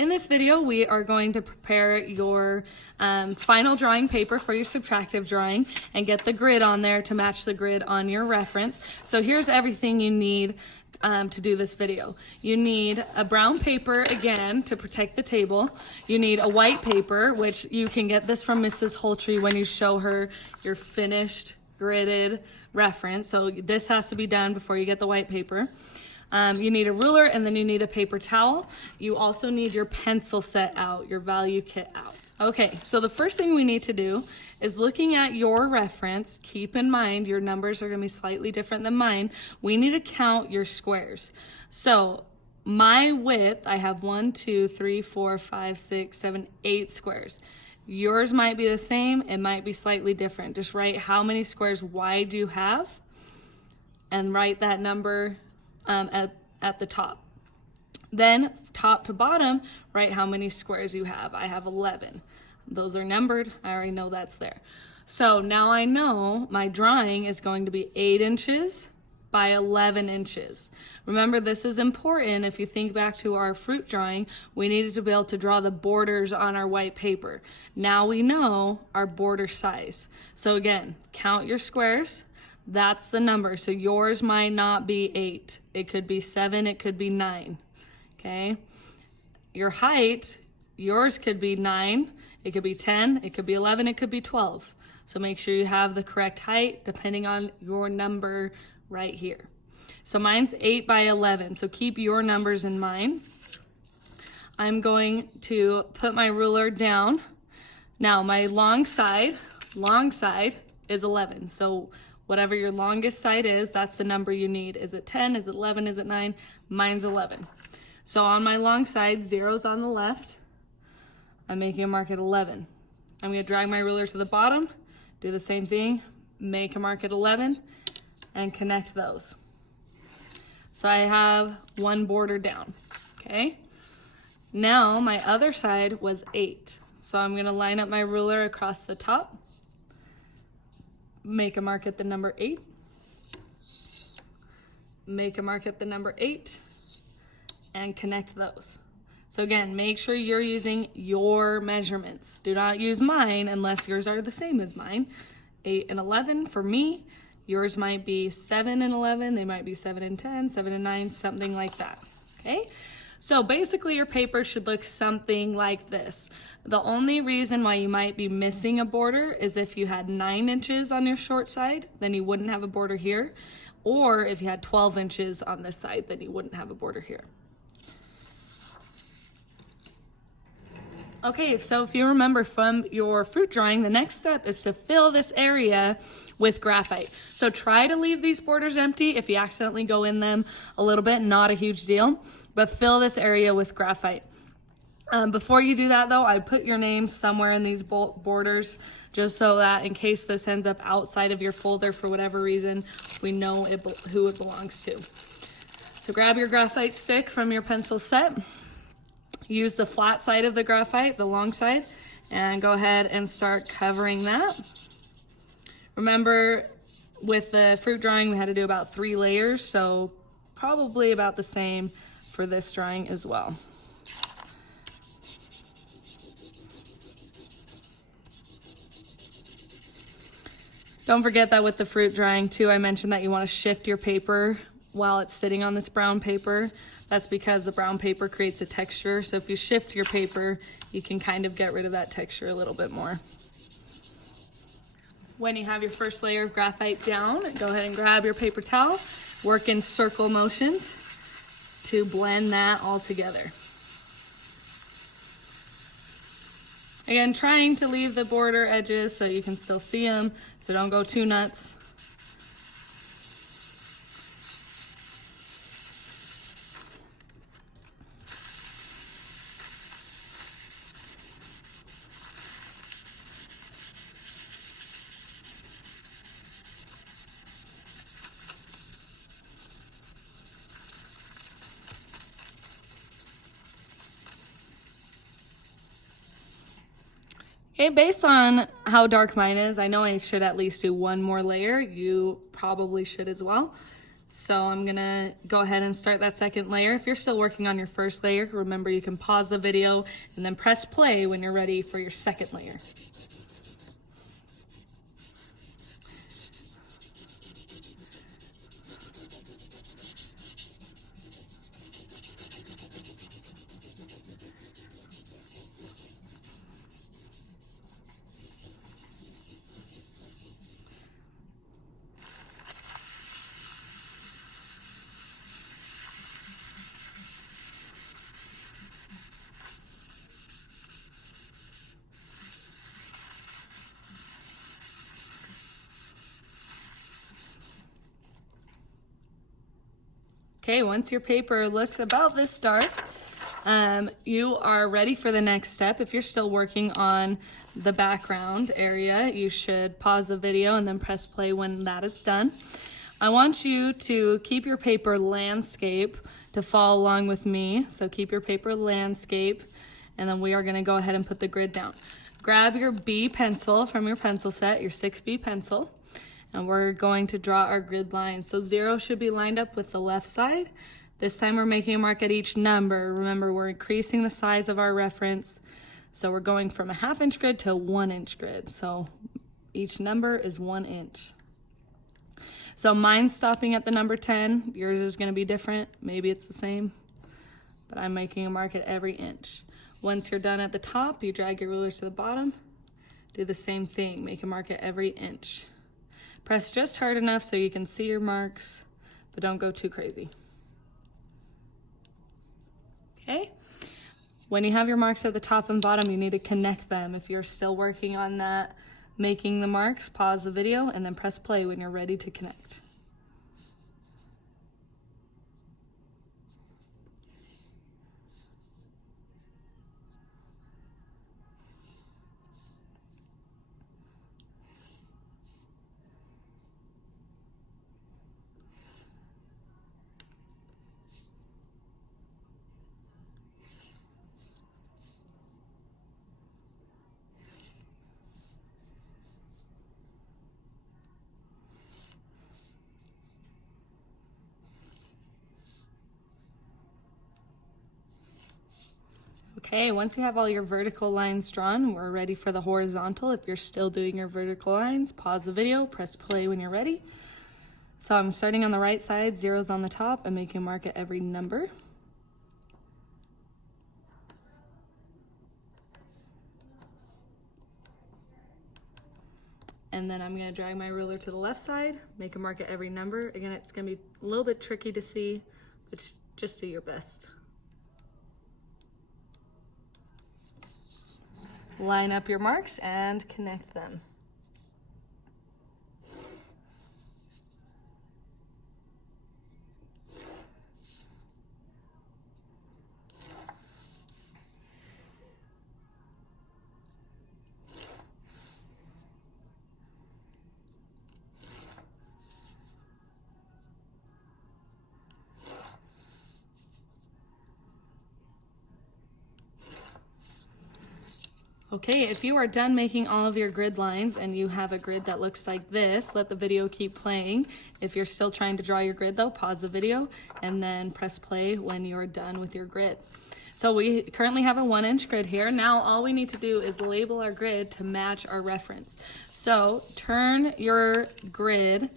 In this video, we are going to prepare your final drawing paper for your subtractive drawing and get the grid on there to match the grid on your reference. So here's everything you need to do this video. You need a brown paper, again, to protect the table. You need a white paper, which you can get this from Mrs. Holtree when you show her your finished gridded reference. So this has to be done before you get the white paper. You need a ruler, and then you need a paper towel. You also need your pencil set out, your value kit out. Okay, so the first thing we need to do is, looking at your reference, keep in mind your numbers are going to be slightly different than mine. We need to count your squares. So my width, I have 1, 2, 3, 4, 5, 6, 7, 8 squares. Yours might be the same, it might be slightly different. Just write how many squares wide you have and write that number at the top. Then top to bottom, write how many squares you have. I have 11. Those are numbered. I already know that's there. So now I know my drawing is going to be 8 inches by 11 inches. Remember, this is important. If you think back to our fruit drawing, we needed to be able to draw the borders on our white paper. Now we know our border size. So again, count your squares. That's the number. So yours might not be 8. It could be 7. It could be 9. Okay. Your height, yours could be 9. It could be 10. It could be 11. It could be 12. So make sure you have the correct height depending on your number right here. So mine's 8 by 11. So keep your numbers in mind. I'm going to put my ruler down. Now my long side is 11. So whatever your longest side is, that's the number you need. Is it 10? Is it 11? Is it 9? Mine's 11. So on my long side, 0's on the left. I'm making a mark at 11. I'm going to drag my ruler to the bottom, do the same thing, make a mark at 11, and connect those. So I have one border down, okay? Now my other side was 8. So I'm going to line up my ruler across the top, make a mark at the number 8, make a mark at the number 8, and connect those. So again, make sure you're using your measurements. Do not use mine unless yours are the same as mine. 8 and 11 for me. Yours might be 7 and 11. They might be 7 and 10, 7 and 9, something like that. Okay? So basically your paper should look something like this. The only reason why you might be missing a border is if you had 9 inches on your short side, then you wouldn't have a border here. Or if you had 12 inches on this side, then you wouldn't have a border here. Okay, so if you remember from your fruit drawing, the next step is to fill this area with graphite. So try to leave these borders empty. If you accidentally go in them a little bit, not a huge deal, but fill this area with graphite. Before you do that though, I put your name somewhere in these borders just so that in case this ends up outside of your folder for whatever reason, we know who it belongs to. So grab your graphite stick from your pencil set. Use the flat side of the graphite, the long side, and go ahead and start covering that. Remember, with the fruit drawing, we had to do about 3 layers, so probably about the same for this drawing as well. Don't forget that with the fruit drawing too, I mentioned that you want to shift your paper while it's sitting on this brown paper. That's because the brown paper creates a texture. So if you shift your paper, you can kind of get rid of that texture a little bit more. When you have your first layer of graphite down, go ahead and grab your paper towel, work in circle motions to blend that all together. Again, trying to leave the border edges so you can still see them, so don't go too nuts. Okay, based on how dark mine is, I know I should at least do one more layer. You probably should as well. So I'm gonna go ahead and start that second layer. If you're still working on your first layer, remember you can pause the video and then press play when you're ready for your second layer. Okay, once your paper looks about this dark, you are ready for the next step. If you're still working on the background area, you should pause the video and then press play when that is done. I want you to keep your paper landscape to follow along with me. So keep your paper landscape, and then we are going to go ahead and put the grid down. Grab your B pencil from your pencil set, your 6B pencil. And we're going to draw our grid lines. So 0 should be lined up with the left side. This time we're making a mark at each number. Remember, we're increasing the size of our reference. So we're going from a 1/2 inch grid to a 1 inch grid. So each number is 1 inch. So mine's stopping at the number 10. Yours is gonna be different. Maybe it's the same, but I'm making a mark at every inch. Once you're done at the top, you drag your ruler to the bottom. Do the same thing, make a mark at every inch. Press just hard enough so you can see your marks, but don't go too crazy. Okay? When you have your marks at the top and bottom, you need to connect them. If you're still working on that, making the marks, pause the video and then press play when you're ready to connect. Okay, once you have all your vertical lines drawn, we're ready for the horizontal. If you're still doing your vertical lines, pause the video, press play when you're ready. So I'm starting on the right side, 0's on the top. I'm making a mark at every number. And then I'm gonna drag my ruler to the left side, make a mark at every number. Again, it's gonna be a little bit tricky to see, but just do your best. Line up your marks and connect them. Okay, if you are done making all of your grid lines and you have a grid that looks like this, let the video keep playing. If you're still trying to draw your grid though, pause the video and then press play when you're done with your grid. So we currently have a 1 inch grid here. Now all we need to do is label our grid to match our reference. So turn your grid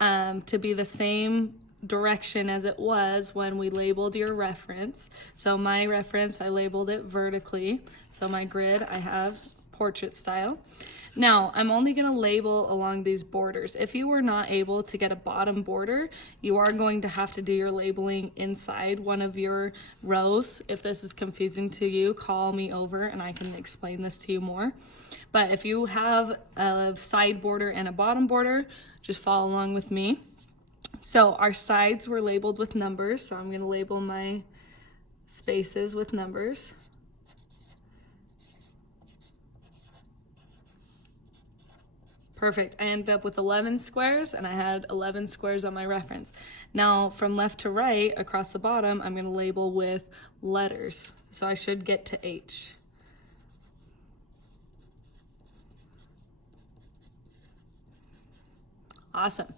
to be the same direction as it was when we labeled your reference. So my reference, I labeled it vertically. So my grid, I have portrait style. Now, I'm only gonna label along these borders. If you were not able to get a bottom border, you are going to have to do your labeling inside one of your rows. If this is confusing to you, call me over and I can explain this to you more. But if you have a side border and a bottom border, just follow along with me. So our sides were labeled with numbers, so I'm going to label my spaces with numbers. Perfect. I ended up with 11 squares, and I had 11 squares on my reference. Now, from left to right, across the bottom, I'm going to label with letters. So I should get to H. Awesome.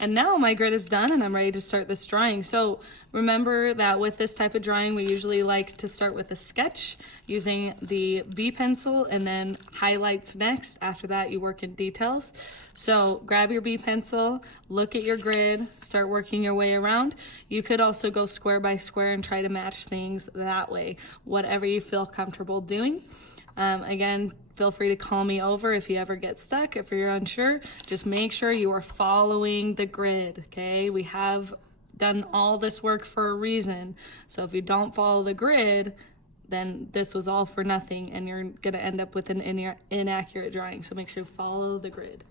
And now my grid is done and I'm ready to start this drawing. So remember that with this type of drawing, we usually like to start with a sketch using the B pencil and then highlights next. After that, you work in details. So grab your B pencil, look at your grid, start working your way around. You could also go square by square and try to match things that way, whatever you feel comfortable doing. Again, feel free to call me over if you ever get stuck. If you're unsure, just make sure you are following the grid, okay? We have done all this work for a reason. So if you don't follow the grid, then this was all for nothing and you're gonna end up with an inaccurate drawing. So make sure you follow the grid.